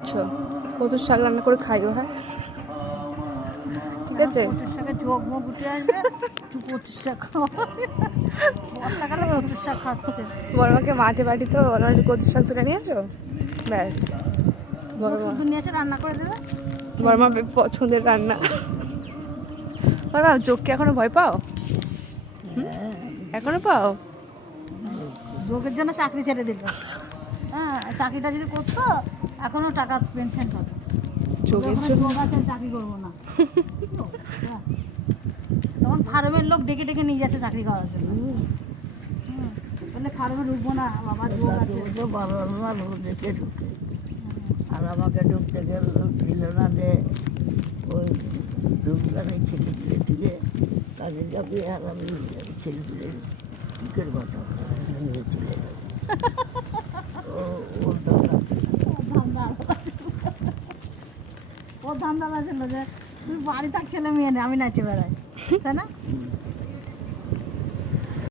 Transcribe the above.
আচ্ছা, কচুর শাক রান্না করে খাইও। হ্যাঁ, ঠিক আছে। কচুর শাকের ঝোঁক মুখ উঠে আসবে, একটু কচুর শাক খাওয়া। বর্ষাকালে কচুর শাক খাচ্ছে। বড়মাকে মাঠে বাড়ি তো বড়মা একটু কচুর শাক তুলে নিয়ে আসো, ব্যাস। বড়মা শুধু নিয়ে এসে রান্না করে দেবে। বড়মা পছন্দের রান্না। বড়মা চোখকে এখনো ভয় পাও? এখনো পাও? যোগের জন্য চাকরি ছেড়ে দিল। হ্যাঁ, চাকরিটা যদি করতো এখনো টাকা পেনশন পাবে। যোগের যখন জন্য যোগ আছে চাকরি করবো না। হ্যাঁ, তখন ফার্মের লোক ডেকে ডেকে নিয়ে যাচ্ছে চাকরি করার জন্য। বলে ফার্মে ঢুকবো না, বাবা যোগ আছে। বাবা রোজেকে ঢুকে আর আমাকে ঢুকতে গেল দিল না, যে ওই ঢুকলাম এই ছেলে তুলে তুলে কাজে যাবে, আর আমি ছেলেগুলো বুকের বাসা নিয়ে চলে গেল। ওর ও ধান্দা ছিল যে তুই বাড়ি থাক, ছেলে মেয়ে নেই, আমি নাচে বেড়াই, তাই না?